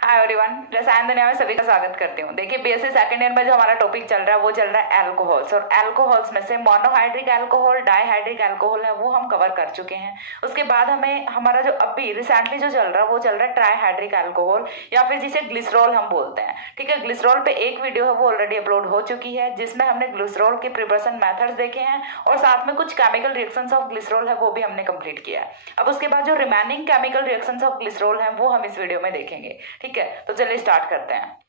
Hi everyone, रसायन दुनिया में सभी का स्वागत करती हूँ। देखिए, बीएससी सेकंड ईयर में जो हमारा टॉपिक चल रहा है वो चल रहा है एल्कोहल्स। और एल्कोहल्स में से मोनोहाइड्रिक एल्कोहल, डाईहाइड्रिक एल्कोहल है, वो हम कवर कर चुके हैं। उसके बाद हमें हमारा जो अभी रिसेंटली जो चल रहा है वो चल रहा है ट्राईहाइड्रिक एल्कोहल, या फिर जिसे ग्लिसरॉल हम बोलते हैं। ठीक है, ग्लिसरॉल पे एक वीडियो है वो ऑलरेडी अपलोड हो चुकी है, जिसमें हमने ग्लिसरॉल के प्रिपरेशन मेथड्स देखे हैं और साथ में कुछ केमिकल रिएक्शंस ऑफ ग्लिसरॉल है वो भी हमने कंप्लीट किया है। अब उसके बाद जो remaining chemical reactions of glycerol है वो हम इस वीडियो में देखेंगे। ठीक है, तो चलिए स्टार्ट करते हैं।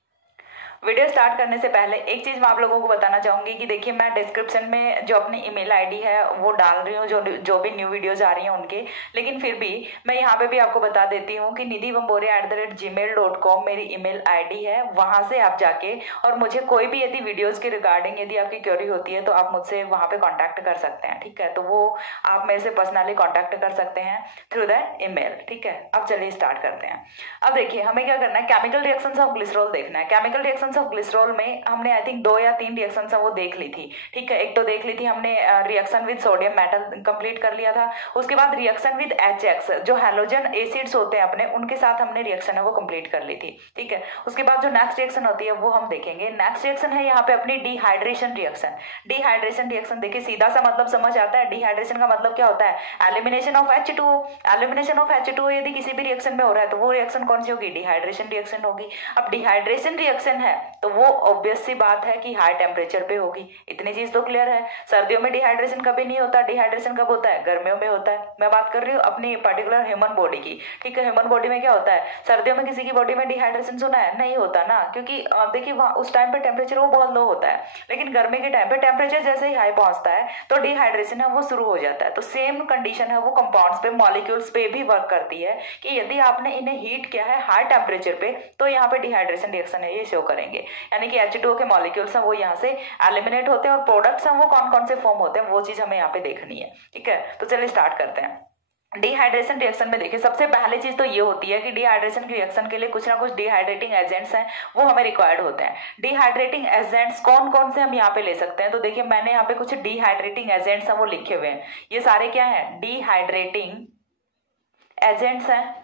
वीडियो स्टार्ट करने से पहले एक चीज मैं आप लोगों को बताना चाहूंगी कि देखिए, मैं डिस्क्रिप्शन में जो अपनी ईमेल आईडी है वो डाल रही हूँ, जो भी न्यू वीडियोज आ रही हैं उनके। लेकिन फिर भी मैं यहाँ पे भी आपको बता देती हूँ कि nidhivamboria@gmail.com मेरी ईमेल आईडी है। वहां से आप जाके और मुझे कोई भी यदि वीडियोज के रिगार्डिंग यदि आपकी क्वेरी होती है तो आप मुझसे वहां पे कॉन्टैक्ट कर सकते हैं। ठीक है, तो वो आप मेरे से पर्सनली कॉन्टैक्ट कर सकते हैं थ्रू द ईमेल। ठीक है, अब चलिए स्टार्ट करते हैं। अब देखिए, हमें क्या करना है, केमिकल रिएक्शंस ऑफ ग्लिसरॉल देखना है। केमिकल रिएक्शंस ऑफ ग्लिसरॉल में हमने आई थिंक 2 या 3 रिएक्शन वो देख ली थी। ठीक है, एक तो देख ली थी हमने reaction with sodium metal complete कर लिया था। उसके बाद रिएक्शन विद HX, जो हैलोजन एसिड्स होते हैं अपने, उनके साथ हमने रिएक्शन है वो कंप्लीट कर ली थी। ठीक है, उसके बाद जो नेक्स्ट रिएक्शन होती है वो हम देखेंगे। नेक्स्ट रिएक्शन है यहाँ पे अपनी डिहाइड्रेशन रिएक्शन। डिहाइड्रेशन रिएक्शन देखिए, सीधा सा मतलब समझ आता है। डिहाइड्रेशन का मतलब क्या होता है, elimination of H2O। Elimination of H2O यदि किसी भी रिएक्शन में हो रहा है तो वो रिएक्शन कौन सी होगी, डिहाइड्रेशन रिएक्शन होगी। अब डिहाइड्रेशन रिएक्शन है तो वो ऑब्वियस सी बात है कि हाई टेम्परेचर पे होगी। इतनी चीज तो क्लियर है। सर्दियों में डिहाइड्रेशन कभी नहीं होता, डिहाइड्रेशन कब होता है, गर्मियों में होता है। मैं बात कर रही हूँ अपनी पर्टिकुलर ह्यूमन बॉडी की। ठीक है, ह्यूमन बॉडी में क्या होता है, सर्दियों में किसी की बॉडी में डिहाइड्रेशन सुना है, नहीं होता ना, क्योंकि देखिए वहाँ उस टाइम पे टेम्परेचर वो बहुत लो होता है। लेकिन गर्मी के टाइम पे टेम्परेचर जैसे ही हाई पहुंचता है तो डिहाइड्रेशन है वो शुरू हो जाता है। तो सेम कंडीशन है वो कंपाउंड्स पे, मॉलिक्यूल्स पे भी वर्क करती है कि यदि आपने इन्हें हीट किया है हाई टेम्परेचर पे तो यहाँ पे डिहाइड्रेशन रिएक्शन है ये शो करेंगे। यानी कि H2O के मॉलिक्यूल्स हैं वो यहाँ से एलिमिनेट होते हैं और प्रोडक्ट्स हैं वो कौन कौन से फॉर्म होते हैं वो चीज हमें यहाँ पे देखनी है। ठीक है, तो चलिए स्टार्ट करते हैं। डिहाइड्रेशन रिएक्शन में देखिए, सबसे पहली चीज तो ये होती है कि डिहाइड्रेशन रिएक्शन के लिए कुछ ना कुछ डिहाइड्रेटिंग एजेंट्स हैं वो हमें रिक्वायर्ड होते हैं। डिहाइड्रेटिंग एजेंट्स कौन कौन से हम यहाँ पे ले सकते हैं, तो देखिए मैंने यहाँ पे कुछ डिहाइड्रेटिंग एजेंट्स हैं वो लिखे हुए हैं। ये सारे क्या है, डिहाइड्रेटिंग एजेंट्स हैं।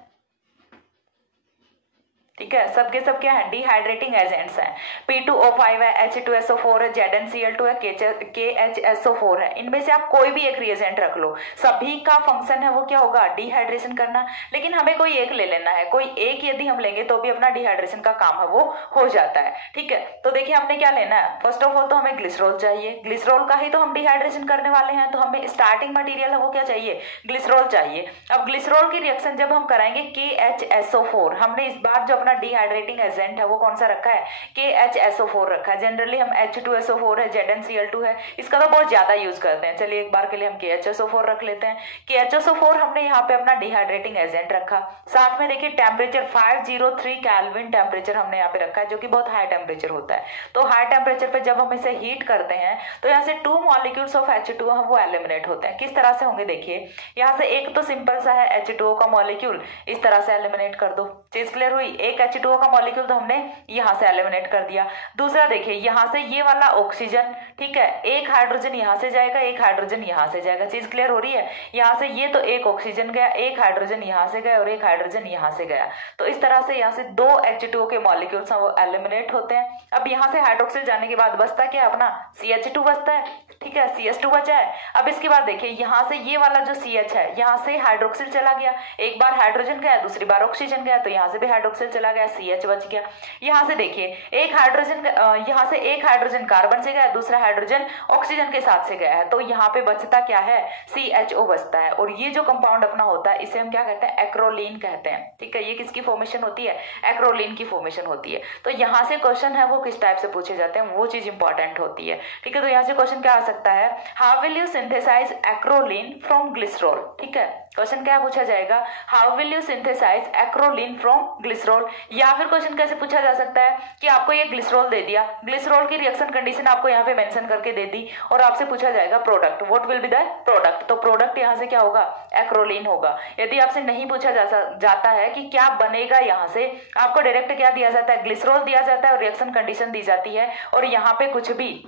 ठीक है, सबके सब क्या है, डिहाइड्रेटिंग एजेंट्स हैं। P2O5 है, H2SO4 है, ZnCl2 है, KHSO4 है। इनमें से आप कोई भी एक रिएजेंट रख लो, सभी का फंक्शन है वो क्या होगा, डिहाइड्रेशन करना। लेकिन हमें कोई एक ले लेना है, कोई एक यदि हम लेंगे तो भी अपना डिहाइड्रेशन का काम है वो हो जाता है। ठीक है, तो देखिए हमने क्या लेना है, फर्स्ट ऑफ ऑल तो हमें ग्लिसरॉल चाहिए। ग्लिसरॉल का ही तो हम डिहाइड्रेशन करने वाले हैं, तो हमें स्टार्टिंग मटीरियल है वो क्या चाहिए, ग्लिसरॉल चाहिए। अब ग्लिसरॉल की रिएक्शन जब हम कराएंगे KHSO4, हमने इस बार जो डिहाइड्रेटिंग एजेंट है वो कौन सा रखा है, KHSO4 रखा है। जनरली हम H2SO4 है, ZnCl2 है, इसका तो बहुत ज्यादा यूज करते हैं। चलिए एक बार के लिए हम KHSO4 रख लेते हैं। KHSO4 हमने यहाँ पे अपना डिहाइड्रेटिंग एजेंट रखा। साथ में देखिए टेम्परेचर 503 केल्विन टेम्परेचर हमने यहाँ पे रखा है, जो कि बहुत हाई टेम्परेचर होता है। तो हाई टेम्परेचर पे जब हम इसे हीट करते हैं तो यहाँ से 2 मॉलिक्यूल्स ऑफ H2O वो एलिमिनेट होते हैं। किस तरह से होंगे, देखिए यहाँ से एक तो सिंपल सा है H2O का मॉलिक्यूल, इस तरह से एलिमिनेट कर दो। चीज क्लियर हुई, एक H2O का मॉलिक्यूल तो हमने यहाँ से एलिमिनेट कर दिया। दूसरा देखिए, यहाँ से ये वाला ऑक्सीजन, ठीक है, एक हाइड्रोजन यहाँ से जाएगा, एक हाइड्रोजन यहाँ से जाएगा। चीज क्लियर हो रही है, यहाँ से ये तो एक ऑक्सीजन गया, एक हाइड्रोजन यहाँ से गया और एक हाइड्रोजन यहाँ से गया। तो इस तरह से यहाँ से 2 H2O के मॉलिक्यूल्स हैं वो एलिमिनेट होते हैं। अब यहाँ से हाइड्रोक्सिल जाने के बाद बचता क्या, अपना CH2 बचता है। ठीक है, CH2 बचा है। अब इसके बाद देखिए यहाँ से ये वाला जो CH है, यहाँ से हाइड्रोक्सिल चला गया, एक बार हाइड्रोजन गया, दूसरी बार ऑक्सीजन गया, तो यहाँ से भी हाइड्रोक्सिल चला गया, CH बच गया। यहाँ से देखिए एक हाइड्रोजन, यहाँ से एक हाइड्रोजन कार्बन से गया, दूसरा हाइड्रोजन ऑक्सीजन के साथ से गया है, तो यहाँ पे बचता क्या है, CHO बचता है। और ये जो कंपाउंड अपना होता है इसे हम क्या कहते हैं, एक्रोलीन कहते हैं। ठीक है, ये किसकी फॉर्मेशन होती है, एक्रोलीन की फॉर्मेशन होती है। तो यहाँ से क्वेश्चन है वो किस टाइप से पूछे जाते हैं वो चीज इंपॉर्टेंट होती है। ठीक है, तो यहाँ से क्वेश्चन क्या आ सकता है, how will you synthesise acrolein from glycerol. ठीक है, क्वेश्चन क्या पूछा जाएगा, how will you synthesise acrolein from glycerol. या फिर क्वेश्चन कैसे पूछा जा सकता है कि आपको ये ग्लिसरॉल दे दिया, ग्लिसरॉल की रिएक्शन कंडीशन आपको यहाँ पे मेंशन करके दे दी और आपसे पूछा जाएगा product, what will be the product. तो प्रोडक्ट यहाँ से क्या होगा, एक्रोलीन होगा। यदि आपसे नहीं पूछा जाता है कि क्या बनेगा, यहाँ से आपको डायरेक्ट क्या दिया जाता है, ग्लिसरॉल दिया जाता है और रिएक्शन कंडीशन दी जाती है और यहाँ पे कुछ भी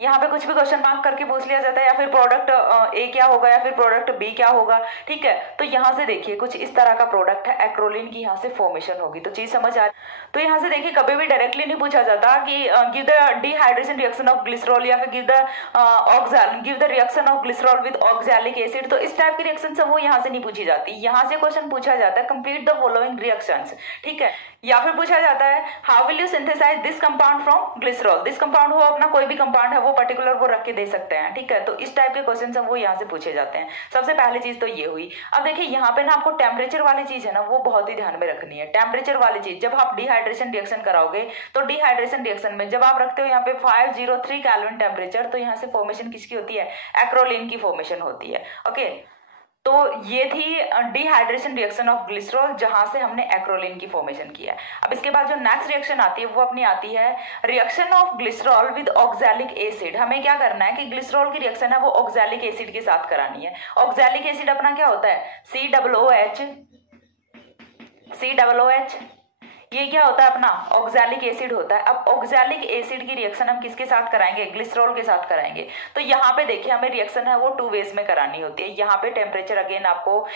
यहाँ पे कुछ भी क्वेश्चन मार्क करके पूछ लिया जाता है, या फिर प्रोडक्ट ए क्या होगा या फिर प्रोडक्ट बी क्या होगा। ठीक है, तो यहाँ से देखिए कुछ इस तरह का प्रोडक्ट है, एक्रोलीन की यहाँ से फॉर्मेशन होगी। तो चीज समझ आ, तो यहाँ से देखिए कभी भी डायरेक्टली नहीं पूछा जाता कि give the dehydration reaction of glycerol या फिर give the reaction of glycerol with oxalic acid. तो इस टाइप की रिएक्शन सब वो यहाँ से नहीं पूछी जाती। यहाँ से क्वेश्चन पूछा जाता है कंप्लीट द फॉलोइंग रिएक्शंस। ठीक है, या फिर पूछा जाता है how will you synthesize this compound from glycerol. This compound हो अपना कोई भी कंपाउंड है वो पर्टिकुलर वो रख के दे सकते हैं। ठीक है, तो इस टाइप के क्वेश्चन सब वो यहाँ से पूछे जाते हैं। सबसे पहली चीज तो ये हुई। अब देखिए यहाँ पे ना आपको टेम्परेचर वाली चीज है ना वो बहुत ही ध्यान में रखनी है। टेम्परेचर वाली चीज जब आप डिहाइड्रेशन रिएक्शन कराओगे तो डिहाइड्रेशन रिएक्शन में जब आप रखते हो यहाँ पे 503 केल्विन टेम्परेचर, तो यहाँ से फॉर्मेशन किसकी होती है, एक्रोलीन की फॉर्मेशन होती है। ओके, तो ये थी डिहाइड्रेशन रिएक्शन ऑफ ग्लिसरॉल जहां से हमने एक्रोलीन की फॉर्मेशन किया है। अब इसके बाद जो नेक्स्ट रिएक्शन आती है वो अपनी आती है reaction of glycerol with oxalic acid. हमें क्या करना है कि ग्लिसरॉल की रिएक्शन है वो ऑक्सैलिक एसिड के साथ करानी है। ऑक्सैलिक एसिड अपना क्या होता है, COOH। ये क्या होता है अपना ऑक्सैलिक एसिड होता है। अब ऑक्सैलिक एसिड की रिएक्शन हम किसके साथ कराएंगे, ग्लिसरॉल के साथ कराएंगे। तो यहाँ पे देखिए हमें रिएक्शन है वो 2 वेज में करानी होती है। यहाँ पे टेम्परेचर अगेन आपको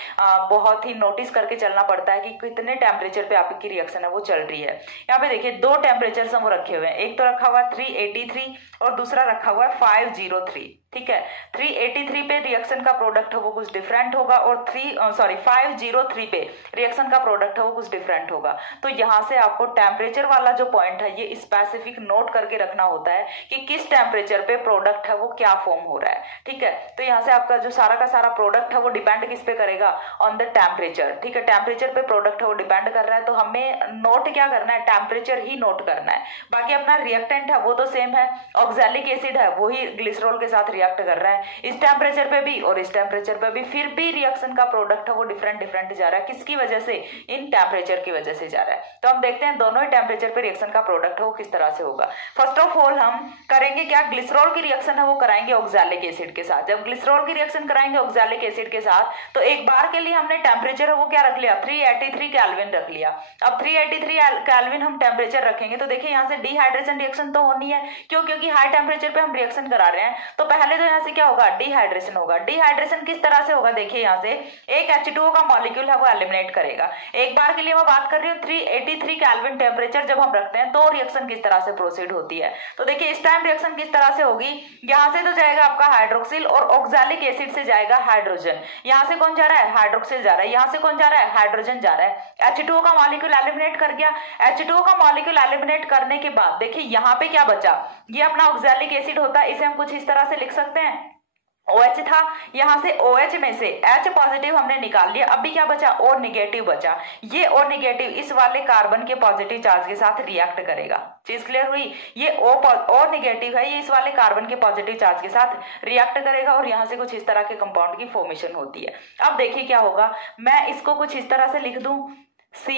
बहुत ही नोटिस करके चलना पड़ता है कि कितने टेम्परेचर पे आपकी रिएक्शन है वो चल रही है। यहाँ पे देखिए 2 टेम्परेचर हम रखे हुए हैं, एक तो रखा हुआ है 383 और दूसरा रखा हुआ है 503। ठीक है, 383 पे रिएक्शन का प्रोडक्ट है वो कुछ डिफरेंट होगा और 503 पे रिएक्शन का प्रोडक्ट है वो कुछ डिफरेंट होगा। तो यहाँ से आपको टेम्परेचर वाला जो पॉइंट है ये स्पेसिफिक नोट करके रखना होता है कि किस टेम्परेचर पे प्रोडक्ट है वो क्या फॉर्म हो रहा है। ठीक है, तो यहाँ से आपका जो सारा का सारा प्रोडक्ट है वो डिपेंड किस पे करेगा, ऑन द टेम्परेचर। ठीक है, टेम्परेचर पे प्रोडक्ट है वो डिपेंड कर रहा है, तो हमें नोट क्या करना है, टेम्परेचर ही नोट करना है। बाकी अपना रिएक्टेंट है वो तो सेम है, ऑक्सैलिक एसिड है वो ही ग्लिसरॉल के साथ रिएक्ट कर रहा है इस टेम्परेचर पे भी और इस टेम्परेचर पे भी। फिर भी रिएक्शन का प्रोडक्ट है वो डिफरेंट जा रहा है, किसकी वजह से, इन टेम्परेचर की वजह से जा रहा है। तो हम देखते हैं दोनों ही टेम्परेचर पे रिएक्शन का प्रोडक्ट है वो किस तरह से होगा। फर्स्ट ऑफ ऑल हम करेंगे क्या, ग्लिसरॉल की रिएक्शन है वो कराएंगे ऑक्सैलिक एसिड के साथ। जब ग्लिसरॉल की रिएक्शन कराएंगे ऑक्सैलिक एसिड के साथ तो एक बार के लिए हमने टेम्परेचर है वो क्या रख लिया, 383 केल्विन रख लिया। अब 383 केल्विन हम टेम्परेचर रखेंगे तो देखिए यहाँ से डिहाइड्रेशन रिएक्शन तो होनी है, क्यों, क्योंकि हाई टेम्परेचर पे हम रिएक्शन करा रहे हैं। तो पहले तो यहाँ से क्या होगा, डिहाइड्रेशन होगा। डिहाइड्रेशन किस तरह से होगा, देखिए यहाँ से एक H2O का मॉलिक्यूल है वो एलिमिनेट करेगा। एक बार के लिए मैं बात कर रही हूँ 383 केल्विन टेम्परेचर जब हम रखते हैं तो रिएक्शन किस तरह से प्रोसीड होती है। तो देखिए इस टाइम रिएक्शन किस तरह से होगी, यहाँ से तो जाएगा आपका हाइड्रोक्सिल और ऑक्सैलिक एसिड से जाएगा हाइड्रोजन। यहाँ से कौन जा रहा है, हाइड्रोक्सिल जा रहा है, यहाँ से कौन जा रहा है, हाइड्रोजन जा रहा है। H2O का मॉलिक्यूल एलिमिनेट कर गया। H2O का मॉलिक्यूल एलिमिनेट करने के बाद देखिए यहाँ पे क्या बचा, ये अपना ऑक्सैलिक एसिड होता है, इसे हम कुछ इस तरह से लिख सकते हैं, OH था, यहाँ से OH में से H पॉजिटिव हमने निकाल लिया। अभी क्या बचा, O निगेटिव बचा। ये O निगेटिव इस वाले कार्बन के पॉजिटिव चार्ज के साथ रिएक्ट करेगा। चीज क्लियर हुई, ये O निगेटिव है, ये इस वाले कार्बन के पॉजिटिव चार्ज के साथ रिएक्ट करेगा और यहाँ से कुछ इस तरह के कंपाउंड की फॉर्मेशन होती है। अब देखिए क्या होगा, मैं इसको कुछ इस तरह से लिख दूं, C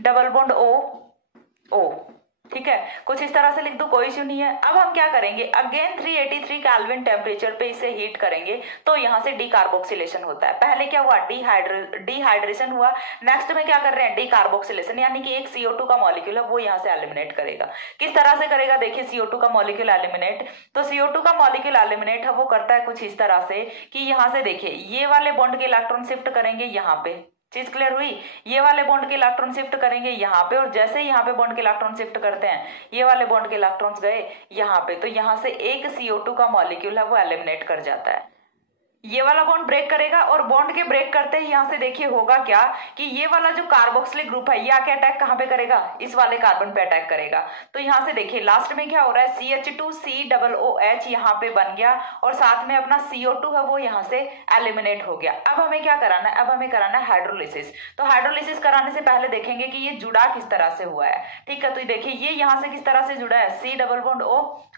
डबल बॉन्ड O। ठीक है, कुछ इस तरह से लिख दो, कोई इश्यू नहीं है। अब हम क्या करेंगे, अगेन 383 केल्विन टेम्परेचर पे इसे हीट करेंगे तो यहाँ से डीकार्बोक्सिलेशन होता है। पहले क्या हुआ, डिहाइड्रेशन हुआ, नेक्स्ट में क्या कर रहे हैं, डीकार्बोक्सिलेशन, यानी कि एक CO2 का मॉलिक्यूल है वो यहाँ से एलिमिनेट करेगा। किस तरह से करेगा, देखिए CO2 का मॉलिक्यूल एलिमिनेट, तो CO2 का मॉलिक्यूल एलिमिनेट है वो करता है कुछ इस तरह से कि यहाँ से देखिए ये वाले बॉन्ड के इलेक्ट्रॉन शिफ्ट करेंगे यहाँ पे। चीज क्लियर हुई, ये वाले बॉन्ड के इलेक्ट्रॉन शिफ्ट करेंगे यहाँ पे और जैसे यहाँ पे बॉन्ड के इलेक्ट्रॉन शिफ्ट करते हैं ये वाले बॉन्ड के इलेक्ट्रॉन्स गए यहाँ पे, तो यहाँ से एक CO2 का मॉलिक्यूल है वो एलिमिनेट कर जाता है। ये वाला बॉन्ड ब्रेक करेगा और बॉन्ड के ब्रेक करते ही यहाँ से देखिए होगा क्या कि ये वाला जो कार्बोक्सिलिक ग्रुप है ये आके अटैक कहाँ पे करेगा, इस वाले कार्बन पे अटैक करेगा। तो यहाँ से देखिए लास्ट में क्या हो रहा है, CH2COOH यहाँ पे बन गया और साथ में अपना CO2 है वो यहाँ से एलिमिनेट हो गया। अब हमें क्या कराना है, अब हमें कराना है हाइड्रोलिसिस। तो हाइड्रोलिसिस कराने से पहले देखेंगे कि ये जुड़ा किस तरह से हुआ है। ठीक है, तो देखिए ये यहाँ से किस तरह से जुड़ा है, C डबल बॉन्ड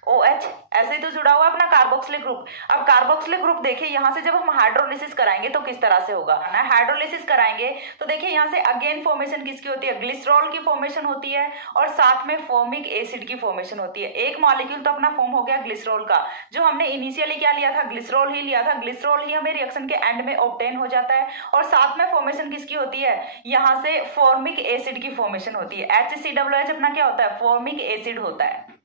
OH, ऐसे ही तो जुड़ा हुआ है अपना कार्बोक्सिलिक ग्रुप। अब कार्बोक्सिलिक ग्रुप देखिए यहाँ से जब हम हाइड्रोलिसिस कराएंगे तो किस तरह से होगा ना, हाइड्रोलिसिस कराएंगे तो देखिए यहाँ से अगेन फॉर्मेशन किसकी होती है, ग्लिसरॉल की फॉर्मेशन होती है और साथ में फॉर्मिक एसिड की फॉर्मेशन होती है। एक मॉलिक्यूल तो अपना फॉर्म हो गया ग्लिसरॉल का, जो हमने इनिशियली क्या लिया था, ग्लिसरॉल ही लिया था। ग्लिसरॉल ही हमें रिएक्शन के एंड में ऑब्टेन हो जाता है और साथ में फॉर्मेशन किसकी होती है, यहाँ से फॉर्मिक एसिड की फॉर्मेशन होती है। HCOOH अपना क्या होता है, फॉर्मिक एसिड होता है।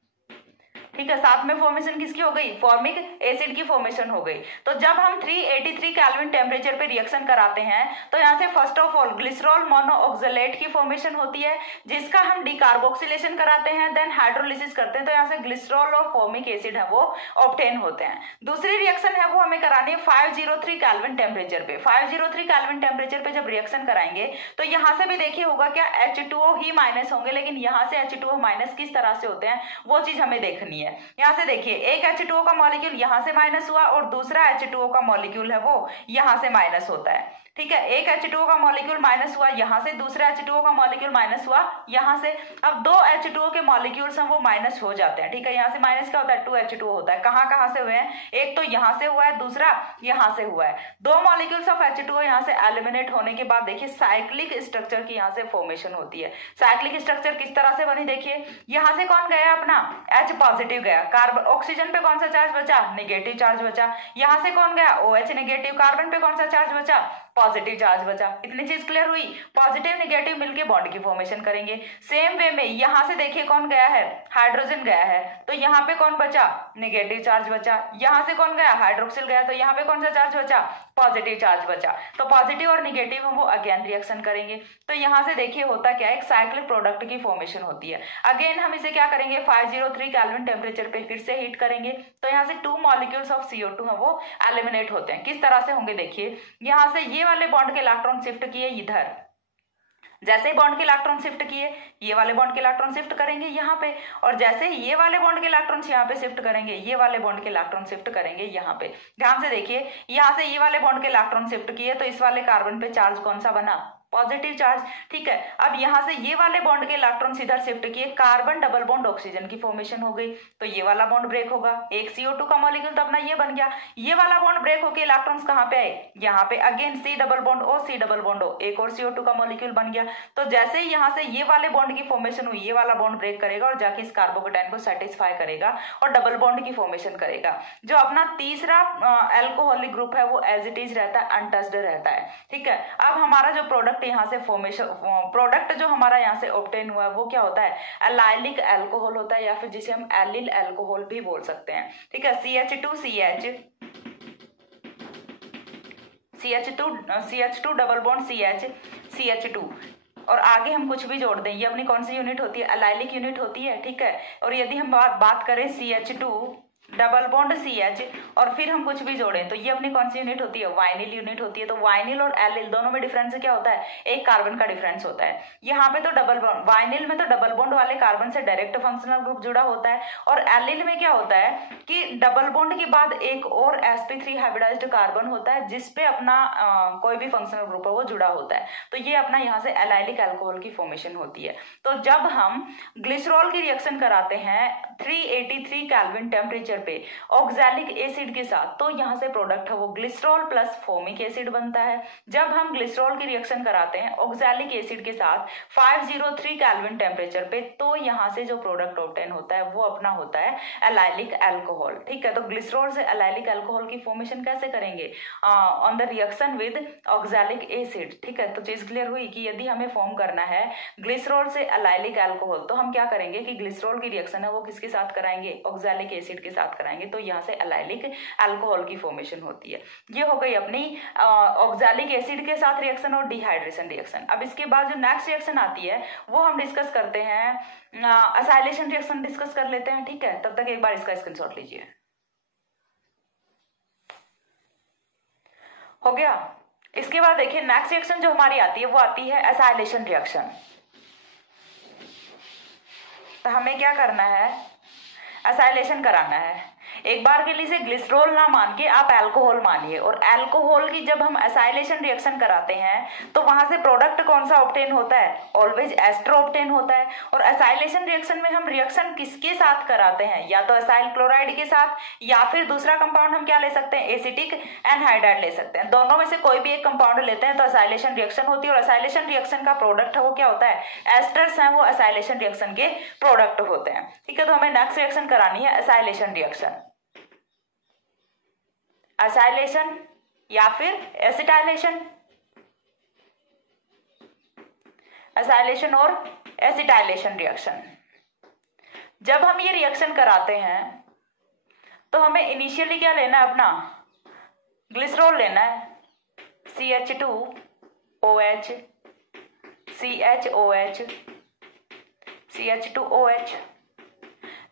ठीक है, साथ में फॉर्मेशन किसकी हो गई, फॉर्मिक एसिड की फॉर्मेशन हो गई। तो जब हम 383 केल्विन टेम्परेचर पे रिएक्शन कराते हैं तो यहाँ से फर्स्ट ऑफ ऑल ग्लिसरॉल मोनोऑक्सलेट की फॉर्मेशन होती है, जिसका हम डिकार्बोक्सिलेशन कराते हैं, देन हाइड्रोलिसिस करते हैं, तो यहाँ से ग्लिसरॉल और फॉर्मिक एसिड है वो ऑब्टेन होते हैं। दूसरी रिएक्शन है वो हमें करानी है 503 केल्विन टेम्परेचर पे। 503 केल्विन टेम्परेचर पे जब रिएक्शन कराएंगे तो यहाँ से भी देखिए होगा क्या, H2O ही माइनस होंगे, लेकिन यहाँ से H2O माइनस किस तरह से होते हैं वो चीज हमें देखनी है। यहाँ से देखिए एक H2O का मॉलिक्यूल यहाँ से माइनस हुआ और दूसरा H2O का मॉलिक्यूल है वो यहाँ से माइनस होता है। ठीक है, एक H2O का मॉलिक्यूल माइनस हुआ यहाँ से, दूसरा H2O का मॉलिक्यूल माइनस हुआ यहाँ से। अब दो H2O के मॉलिक्यूल्स हैं वो माइनस हो जाते हैं। ठीक है, यहाँ से माइनस क्या होता है, 2H2O होता है। कहाँ कहाँ से हुए हैं, एक तो यहाँ से हुआ है, दूसरा यहाँ से हुआ है। दो मॉलिक्यूल्स ऑफ H2O यहाँ से एलिमिनेट होने के बाद देखिए साइक्लिक स्ट्रक्चर की यहाँ से फॉर्मेशन होती है। साइक्लिक स्ट्रक्चर किस तरह से बनी, देखिए यहाँ से कौन गया अपना H पॉजिटिव गया, कार्बन ऑक्सीजन पे कौन सा चार्ज बचा, नेगेटिव चार्ज बचा। यहाँ से कौन गया OH नेगेटिव, कार्बन पे कौन सा चार्ज बचा, पॉजिटिव चार्ज बचा। इतनी चीज क्लियर हुई, पॉजिटिव नेगेटिव मिलके बॉन्ड की फॉर्मेशन करेंगे। सेम वे में यहाँ से देखिए कौन गया है, हाइड्रोजन गया है, तो यहाँ पे कौन बचा, नेगेटिव चार्ज बचा। यहाँ से कौन गया, हाइड्रोक्सिल गया, तो यहाँ पे कौन सा चार्ज बचा, पॉजिटिव चार्ज बचा। तो पॉजिटिव और निगेटिव हम वो अगेन रिएक्शन करेंगे। तो यहाँ से देखिए होता क्या है, एक साइक्लिक प्रोडक्ट की फॉर्मेशन होती है। अगेन हम इसे क्या करेंगे, 503 केल्विन टेम्परेचर पे फिर से हीट करेंगे, तो यहाँ से 2 मॉलिक्यूल्स ऑफ CO2 है वो एलिमिनेट होते हैं। किस तरह से होंगे देखिए, यहाँ से ये वाले बॉन्ड के इलेक्ट्रॉन शिफ्ट किए इधर, जैसे ही बॉन्ड के इलेक्ट्रॉन शिफ्ट किए ये वाले बॉन्ड के इलेक्ट्रॉन शिफ्ट करेंगे यहाँ पे, और जैसे ही ये वाले बॉन्ड के इलेक्ट्रॉन यहाँ पे शिफ्ट करेंगे ये वाले बॉन्ड के इलेक्ट्रॉन शिफ्ट करेंगे यहाँ पे। ध्यान से देखिए, यहाँ से ये वाले बॉन्ड के इलेक्ट्रॉन शिफ्ट किए तो इस वाले कार्बन पे चार्ज कौन सा बना, पॉजिटिव चार्ज। ठीक है, अब यहाँ से ये वाले बॉन्ड के इलेक्ट्रॉन इधर शिफ्ट किए, कार्बन डबल बॉन्ड ऑक्सीजन की फॉर्मेशन हो गई, तो ये वाला बॉन्ड ब्रेक होगा, एक CO2 का मॉलिक्यूल तो अपना ये बन गया। ये वाला बॉन्ड ब्रेक होके इलेक्ट्रॉन्स कहाँ पे आए, यहाँ पे again C double bond O, C double bond O, एक और CO2 का मॉलिक्यूल बन गया। तो जैसे ही यहाँ से ये वाले बॉन्ड की फॉर्मेशन हुई, ये वाला बॉन्ड ब्रेक करेगा और जाके इस कार्बोकेटाइन को सेटिस्फाई करेगा और डबल बॉन्ड की फॉर्मेशन करेगा। जो अपना तीसरा एल्कोहलिक ग्रुप है वो एज इट इज रहता है, अनटच्ड रहता है। ठीक है, अब हमारा जो प्रोडक्ट यहाँ से फॉर्मेशन प्रोडक्ट जो हमारा यहाँ से ऑब्टेन हुआ है वो क्या होता है, एलाइलिक अल्कोहल होता है, या फिर जिसे हम एलिल अल्कोहल भी बोल सकते हैं। ठीक है, CH2 डबल बॉन्ड CH2 और आगे हम कुछ भी जोड़ दें, ये अपनी कौन सी यूनिट होती है, एलाइलिक यूनिट होती है। ठीक है, और यदि हम बात करें CH2 डबल बॉन्ड CH और फिर हम कुछ भी जोड़ें तो ये अपनी कौन सी यूनिट होती है, वाइनिल यूनिट होती है। तो वाइनिल और एलिल दोनों में डिफरेंस क्या होता है, एक कार्बन का डिफरेंस होता है। यहाँ पे तो डबल बॉन्ड, वाइनिल में तो डबल बॉन्ड वाले कार्बन से डायरेक्ट फंक्शनल ग्रुप जुड़ा होता है, और एलिल में क्या होता है कि डबल बॉन्ड के बाद एक और sp3 हाइब्रिडाइज्ड कार्बन होता है जिसपे अपना कोई भी फंक्शनल ग्रुप है वो जुड़ा होता है। तो ये अपना यहाँ से एलाइलिक अल्कोहल की फॉर्मेशन होती है। तो जब हम ग्लिसरॉल की रिएक्शन कराते हैं 383 केल्विन टेम्परेचर पे ऑक्सैलिक एसिड के साथ, तो यहाँ से प्रोडक्ट है वो ग्लिसरॉल प्लस फॉर्मिक एसिड बनता है। जब हम ग्लिसरॉल की रिएक्शन कराते हैं ऑक्सैलिक एसिड के साथ 503 केल्विन टेम्परेचर पे, तो यहाँ से जो प्रोडक्ट ऑब्टेन होता है वो अपना होता है एलाइलिक अल्कोहल। ठीक है, तो ग्लिसरॉल से एलाइलिक अल्कोहल की फॉर्मेशन कैसे करेंगे, on the reaction with oxalic acid. ठीक है, तो चीज क्लियर हुई कि यदि हमें फॉर्म करना है ग्लिसरॉल से एलाइलिक अल्कोहल तो हम क्या करेंगे कि ग्लिसरॉल की रिएक्शन है वो किसके साथ कराएंगे, ऑक्सैलिक एसिड के साथ कराएंगे, तो यहाँ से एलाइलिक अल्कोहल की फॉर्मेशन होती है। ये हो गई अपनी ऑक्सैलिक एसिड के साथ रिएक्शन और डिहाइड्रेशन रिएक्शन। अब इसके बाद जो नेक्स्ट रिएक्शन आती है वो हम डिस्कस करते हैं, एसाइलेशन रिएक्शन डिस्कस कर लेते हैं। ठीक है, तब तक एक बार इसका स्क्रीनशॉट लीजिए। हो गया। इसके बाद देखिए नेक्स्ट रिएक्शन जो हमारी आती है वो आती है एसाइलेशन रिएक्शन। तो हमें क्या करना है, एसाइलेशन कराना है। एक बार के लिए ग्लिसरॉल ना मान के आप अल्कोहल मानिए, और अल्कोहल की जब हम एसाइलेशन रिएक्शन कराते हैं तो वहां से प्रोडक्ट कौन सा ऑब्टेन होता है, ऑलवेज एस्टर ऑब्टेन होता है। और एसाइलेशन रिएक्शन में हम रिएक्शन किसके साथ कराते हैं, या तो एसाइल क्लोराइड के साथ, या फिर दूसरा कंपाउंड हम क्या ले सकते हैं, एसिटिक एनहाइड्राइड ले सकते हैं। दोनों में से कोई भी एक कंपाउंड लेते हैं तो एसाइलेशन रिएक्शन होती है, और एसाइलेशन रिएक्शन का प्रोडक्ट है वो क्या होता है, एस्टर्स हैं वो एसाइलेशन रिएक्शन के प्रोडक्ट होते हैं। ठीक है, तो हमें नेक्स्ट रिएक्शन करानी है एसाइलेशन रिएक्शन, एसाइलेशन या फिर एसिटाइलेशन, एसाइलेशन और एसिटाइलेशन रिएक्शन। जब हम ये रिएक्शन कराते हैं तो हमें इनिशियली क्या लेना है, अपना ग्लिसरॉल लेना है, CH2OH, CHOH, CH2OH।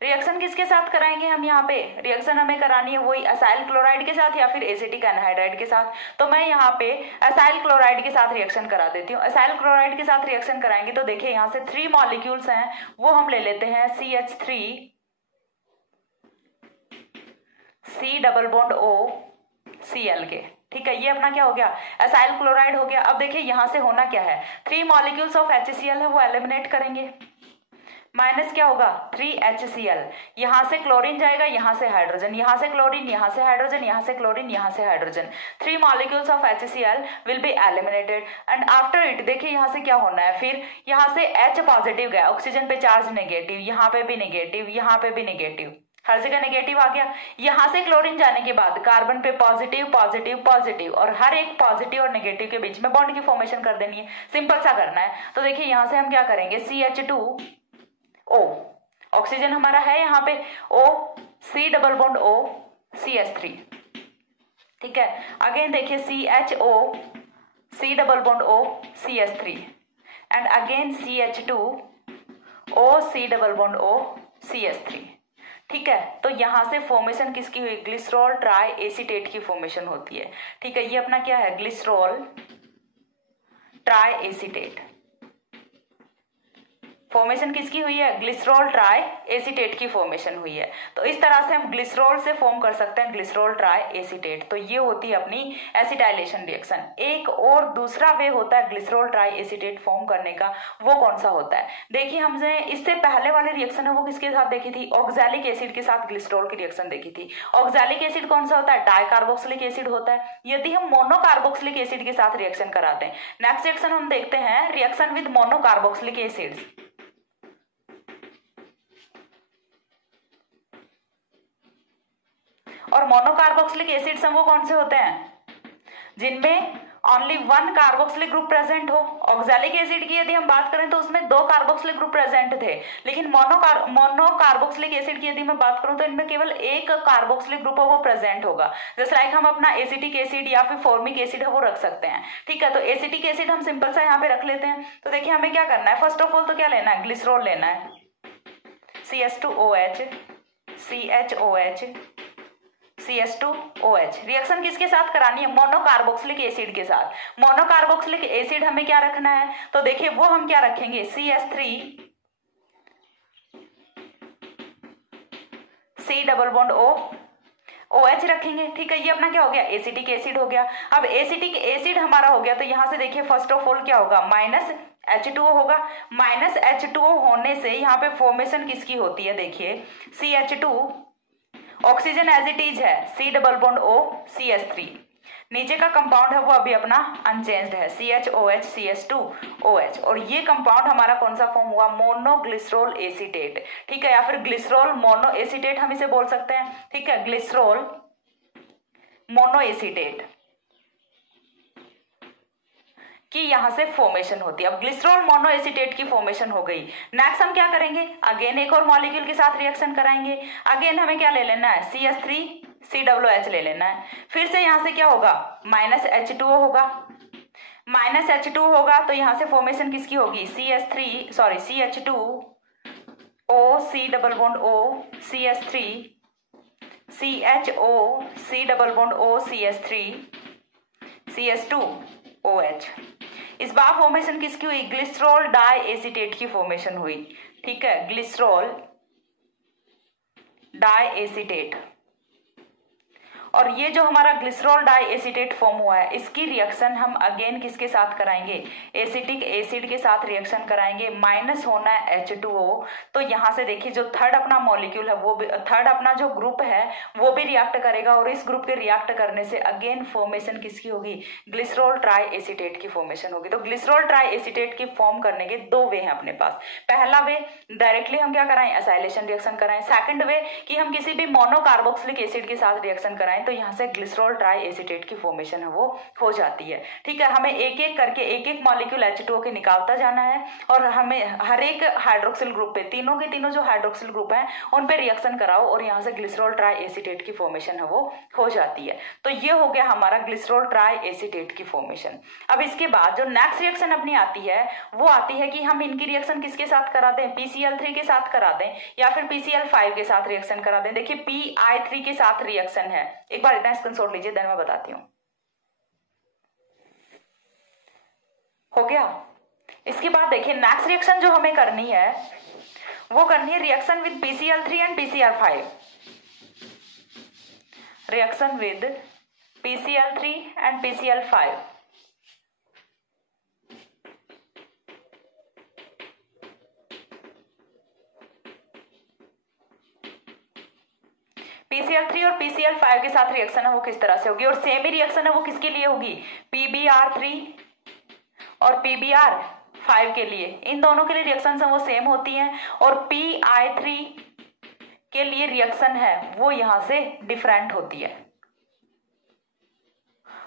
रिएक्शन किसके साथ कराएंगे हम? यहाँ पे रिएक्शन हमें करानी है वही असाइल क्लोराइड के साथ या फिर एसिटिक एनहाइड्राइड के साथ। तो मैं यहाँ पे असाइल क्लोराइड के साथ रिएक्शन करा देती हूँ। असाइल क्लोराइड के साथ रिएक्शन कराएंगे तो देखिए यहाँ से 3 मॉलिक्यूल्स हैं, वो हम ले लेते हैं CH3 C double bond O Cl के। ठीक है, ये अपना क्या हो गया, असाइल क्लोराइड हो गया। अब देखिए यहाँ से होना क्या है, 3 मॉलिक्यूल्स ऑफ HCl है वो एलिमिनेट करेंगे, माइनस क्या होगा 3HCl। यहाँ से क्लोरीन जाएगा, यहाँ से हाइड्रोजन, यहाँ से क्लोरीन, यहाँ से हाइड्रोजन, यहाँ से क्लोरीन, यहाँ से hydrogen. 3 molecules of HCl will be eliminated and after it देखिए यहाँ से क्या होना है, फिर यहाँ से H पॉजिटिव गया, ऑक्सीजन पे चार्ज नेगेटिव, यहाँ पे भी नेगेटिव, यहाँ पे भी नेगेटिव, हर जगह नेगेटिव आ गया। यहाँ से क्लोरीन जाने के बाद कार्बन पे पॉजिटिव पॉजिटिव पॉजिटिव, और हर एक पॉजिटिव और नेगेटिव के बीच में बॉन्ड की फॉर्मेशन कर देनी है, सिंपल सा करना है। तो देखिए यहाँ से हम क्या करेंगे, CH2O, ऑक्सीजन हमारा है यहाँ पे O, C double bond O CH3। ठीक है, अगेन देखिए CHO C double bond O CH3 and again CH2O C double bond O CH3। ठीक है, तो यहां से फॉर्मेशन किसकी हुई, ग्लिसरॉल ट्राई एसीटेट की फॉर्मेशन होती है। ठीक है, ये अपना क्या है, ग्लिसरॉल ट्राई एसीटेट। फॉर्मेशन किसकी हुई है, ग्लिसरॉल ट्राई एसीटेट की फॉर्मेशन हुई है। तो इस तरह से हम ग्लिसरॉल से फॉर्म कर सकते हैं ग्लिसरॉल ट्राई एसीटेट। तो ये होती है अपनी एसिटाइलेशन रिएक्शन। एक और दूसरा वे होता है ग्लिसरॉल ट्राई एसीटेट फॉर्म करने का, वो कौन सा होता है, देखिए हमने इससे पहले वाले रिएक्शन है वो किसके साथ देखी थी, ऑक्सैलिक एसिड के साथ ग्लिसरॉल की रिएक्शन देखी थी। ऑक्सैलिक एसिड कौन सा होता है, डाइकार्बोक्सिलिक एसिड होता है। यदि हम मोनोकार्बोक्सिलिक एसिड के साथ रिएक्शन कराते हैं, नेक्स्ट रिएक्शन हम देखते हैं रिएक्शन विद मोनोकार्बोक्सिलिक एसिड्स। और मोनोकार्बोक्सिलिक एसिड्स वो कौन से होते हैं, जिनमें ओनली 1 कार्बोक्सिलिक ग्रुप प्रेजेंट हो। ऑक्सैलिक एसिड की यदि हम बात करें तो उसमें 2 कार्बोक्सिलिक ग्रुप प्रेजेंट थे, लेकिन मोनोकार्बोक्सिलिक एसिड की यदि मैं बात करूं तो इनमें केवल 1 कार्बोक्सिलिक ग्रुप वो प्रेजेंट होगा। जैसे लाइक हम अपना एसिटिक एसिड या फिर फॉर्मिक एसिड है वो रख सकते हैं। ठीक है, तो एसिटिक एसिड हम सिंपल सा यहाँ पे रख लेते हैं। तो देखिए हमें क्या करना है, फर्स्ट ऑफ ऑल तो क्या लेना है, ग्लिसरॉल लेना है, CH2OH CHOH CH2OH। रिएक्शन किसके साथ करानी है, मोनोकार्बोक्सिलिक एसिड के साथ। मोनोकार्बोक्सिलिक एसिड हमें क्या रखना है, तो देखिए वो हम क्या रखेंगे, CH3 C double bond O OH रखेंगे। ठीक है, ये अपना क्या हो गया, एसिटिक एसिड हो गया। अब एसिटिक एसिड हमारा हो गया तो यहां से देखिए फर्स्ट ऑफ ऑल क्या होगा, माइनस H2O होगा। माइनस H2O होने से यहाँ पे फॉर्मेशन किसकी होती है, देखिए CH2, oxygen as it is है C double bond O CH3, नीचे का कंपाउंड है वो अभी अपना अनचेंज्ड है CHOH CH2OH, और ये कंपाउंड हमारा कौन सा फॉर्म हुआ, मोनोग्लिसरॉल एसीटेट। ठीक है, या फिर ग्लिसरॉल मोनो एसीटेट हम इसे बोल सकते हैं। ठीक है, ग्लिसरॉल मोनो एसीटेट कि यहां से फॉर्मेशन होती है। अब ग्लिसरॉल मोनोएसिटेट की फॉर्मेशन हो गई। नेक्स्ट हम क्या करेंगे, अगेन एक और मॉलिक्यूल के साथ रिएक्शन कराएंगे। अगेन हमें क्या ले लेना है, CH3 COOH ले लेना है। फिर से यहां से क्या होगा, माइनस H2O होगा। माइनस H2O होगा तो यहां से फॉर्मेशन किसकी होगी, CH2O C double bond O CH3 CHO C double bond O CH3 CH2OH। इस बार फॉर्मेशन किसकी हुई, ग्लिसरॉल डाई एसीटेट की फॉर्मेशन हुई। ठीक है, ग्लिसरॉल डाई एसीटेट। और ये जो हमारा ग्लिसरॉल डाई एसीटेट फॉर्म हुआ है, इसकी रिएक्शन हम अगेन किसके साथ कराएंगे, एसिटिक एसिड के साथ रिएक्शन कराएंगे। माइनस होना है H2O, तो यहां से देखिए जो थर्ड अपना मॉलिक्यूल है वो भी, थर्ड अपना जो ग्रुप है वो भी रिएक्ट करेगा, और इस ग्रुप के रिएक्ट करने से अगेन फॉर्मेशन किसकी होगी, ग्लिसरॉल ट्राई एसीटेट की फॉर्मेशन होगी। तो ग्लिसरॉल ट्राई एसीटेट की फॉर्म करने के 2 वे हैं अपने पास। पहला वे डायरेक्टली हम क्या कराएं, एसाइलेशन रिएक्शन कराएं। सेकंड वे कि हम किसी भी मोनोकार्बोक्सिलिक एसिड के साथ रिएक्शन कराएं तो यहाँ से ग्लिसरॉल ट्राई एसीटेट की फॉर्मेशन है वो हो जाती है। ठीक है, हमें एक एक करके एक एक मॉलिक्यूल H2O के निकालता जाना है और हमें हर एक हाइड्रोक्सिल ग्रुप पे तीनों के तीनों जो हाइड्रोक्सिल ग्रुप हैं उन पे रिएक्शन कराओ और यहाँ से ग्लिसरॉल ट्राई एसीटेट की फॉर्मेशन है वो हो जाती है। तो ये हो गया हमारा ग्लिसरॉल ट्राई एसीटेट की फॉर्मेशन। अब इसके बाद जो नेक्स्ट रिएक्शन अपनी आती है वो आती है कि हम इनकी रिएक्शन किसके साथ करा दें, PCl3 के साथ करा दें या फिर PCl5 के साथ रिएक्शन करा दें। देखिए PI3 के साथ रिएक्शन है, एक बार इतना स्क्रीनशॉट लीजिए, देन मैं बताती हूँ। हो गया। इसके बाद देखिए नेक्स्ट रिएक्शन जो हमें करनी है वो करनी है reaction with PCl3 and PCl5। Reaction with PCl3 and PCl5। PCl3 और PCl5 के साथ रिएक्शन है वो किस तरह से होगी, और सेम ही रिएक्शन है वो किसके लिए होगी, PBr3 और PBr5 के लिए। इन दोनों के लिए रिएक्शन है वो सेम होती हैं और PI3 के लिए रिएक्शन है वो यहां से डिफरेंट होती है।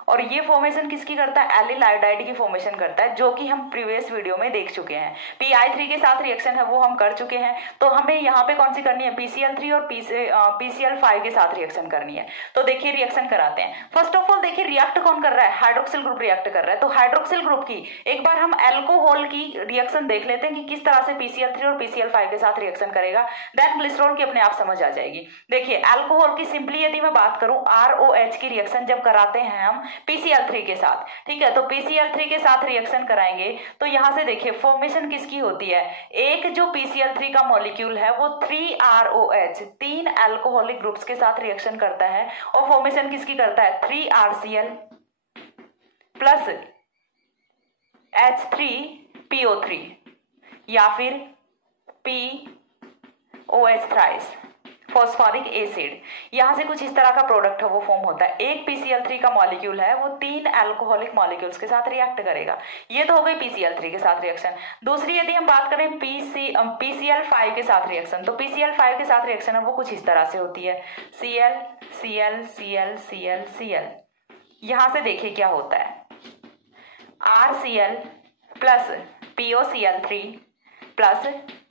और ये फॉर्मेशन किसकी करता है, एलिल आयोडाइड की फॉर्मेशन करता है, जो कि हम प्रीवियस वीडियो में देख चुके हैं। PI3 के साथ रिएक्शन है वो हम कर चुके हैं, तो हमें यहाँ पे कौन सी करनी है, PCl3 और PCl5 के साथ रिएक्शन करनी है। तो देखिए रिएक्शन कराते हैं। फर्स्ट ऑफ ऑल देखिए रिएक्ट कौन कर रहा है, हाइड्रोक्सिल ग्रुप रिएक्ट कर रहा है। तो हाइड्रोक्सिल ग्रुप की एक बार हम एल्कोहल की रिएक्शन देख लेते हैं कि किस तरह से PCl3 और PCl5 के साथ रिएक्शन करेगा, देन ग्लिसरॉल की अपने आप समझ आ जाएगी। देखिए एल्कोहल की सिंपली यदि मैं बात करूं ROH की रिएक्शन जब कराते हैं हम PCl3 के साथ, ठीक है, तो PCl3 के साथ रिएक्शन कराएंगे तो यहां से देखिए फॉर्मेशन किसकी होती है, एक जो PCl3 का मॉलिक्यूल है वो 3ROH 3 अल्कोहलिक ग्रुप्स के साथ रिएक्शन करता है और फॉर्मेशन किसकी करता है, 3RCl प्लस H3PO3 या फिर POH थ्राइस फॉस्फोरिक एसिड। यहां से कुछ इस तरह का प्रोडक्ट है वो फॉर्म होता है। एक PCl3 का मॉलिक्यूल है वो 3 अल्कोहलिक मॉलिक्यूल्स के साथ रिएक्ट करेगा। ये तो हो गई PCl3 के साथ रिएक्शन। दूसरी यदि हम बात करें PCl5 के साथ रिएक्शन, तो PCl5 के साथ रिएक्शन है वो कुछ इस तरह से होती है, Cl Cl Cl Cl Cl। यहां से देखिए क्या होता है, RCl plus POCl3 plus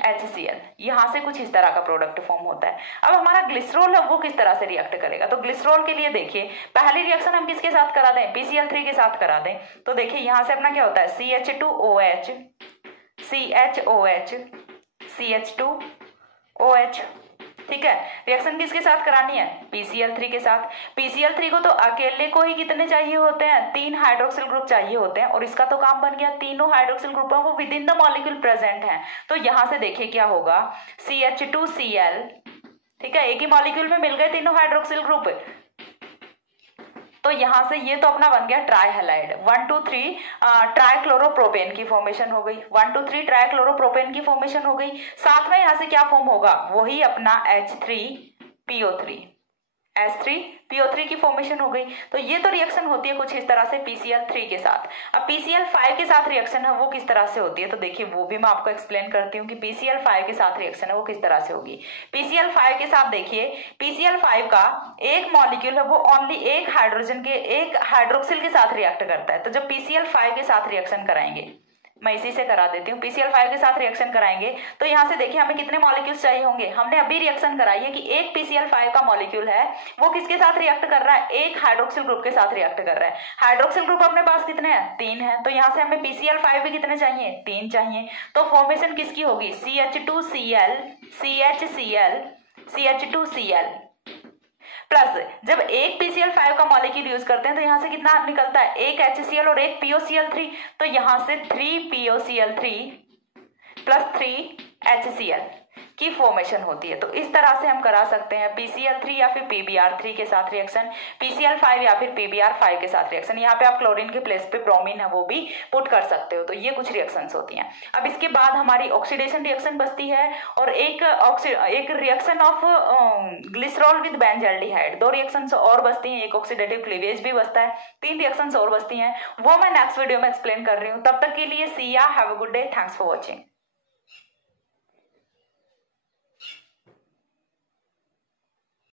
HCl, यहां से कुछ इस तरह का प्रोडक्ट फॉर्म होता है। अब हमारा ग्लिसरॉल है वो किस तरह से रिएक्ट करेगा, तो ग्लिसरॉल के लिए देखिए पहली रिएक्शन हम किसके साथ करा दें, PCl3 के साथ करा दें। तो देखिए यहां से अपना क्या होता है, CH2OH CHOH CH2OH। ठीक है, रिएक्शन किसके साथ करानी है, PCl3 के साथ। PCl3 को तो अकेले को ही कितने चाहिए होते हैं, 3 हाइड्रोक्सिल ग्रुप चाहिए होते हैं और इसका तो काम बन गया, तीनों हाइड्रोक्सिल ग्रुप है वो with in the molecule present हैं। तो यहां से देखिए क्या होगा, CH2Cl, ठीक है, एक ही मॉलिक्यूल में मिल गए तीनों हाइड्रोक्सिल ग्रुप, तो यहां से ये तो अपना बन गया ट्राई हैलाइड, 1 2 3 ट्राइक्लोरोप्रोपेन की फॉर्मेशन हो गई, 1 2 3 ट्राइक्लोरोप्रोपेन की फॉर्मेशन हो गई। साथ में यहां से क्या फॉर्म होगा, वही अपना H3PO3 H3PO3 की फॉर्मेशन हो गई। तो ये तो रिएक्शन होती है कुछ इस तरह से PCl3 के साथ। अब PCl5 के साथ रिएक्शन है वो किस तरह से होती है, तो देखिए वो भी मैं आपको एक्सप्लेन करती हूँ कि PCl5 के साथ रिएक्शन है वो किस तरह से होगी। PCl5 के साथ देखिए PCl5 का एक मॉलिक्यूल है वो ओनली एक हाइड्रोजन के एक हाइड्रोक्सिल के साथ रिएक्ट करता है। तो जब PCl5 के साथ रिएक्शन कराएंगे, मैं इसी से करा देती हूँ, PCl5 के साथ रिएक्शन कराएंगे तो यहाँ से देखिए हमें कितने मॉलिक्यूल्स चाहिए होंगे। हमने अभी रिएक्शन कराई है कि एक PCl5 का मॉलिक्यूल है वो किसके साथ रिएक्ट कर रहा है, एक हाइड्रोक्सिल ग्रुप के साथ रिएक्ट कर रहा है। हाइड्रोक्सिल ग्रुप अपने पास कितने हैं, 3 है, तो यहाँ से हमें PCl5 भी कितने चाहिए, 3 चाहिए। तो फॉर्मेशन किसकी होगी, CH2Cl CHCl CH2Cl प्लस जब एक PCl5 का मॉलिक्यूल यूज करते हैं तो यहां से कितना निकलता है, एक HCl और एक POCl3, तो यहां से 3 POCl3 प्लस 3 HCl की फॉर्मेशन होती है। तो इस तरह से हम करा सकते हैं PCl3 या फिर PBr3 के साथ रिएक्शन, PCl5 या फिर PBr5 के साथ रिएक्शन। यहाँ पे आप क्लोरीन के प्लेस पे ब्रोमीन है वो भी पुट कर सकते हो। तो ये कुछ रिएक्शंस होती हैं। अब इसके बाद हमारी ऑक्सीडेशन रिएक्शन बचती है और एक reaction of glycerol with benzaldehyde, 2 reactions और बचती हैं, एक ऑक्सीडेटिव क्लीवेज भी बचता है, 3 रिएक्शंस और बचती हैं, वो मैं नेक्स्ट वीडियो में एक्सप्लेन कर रही हूँ। तब तक के लिए सी या have a good day, thanks for watching.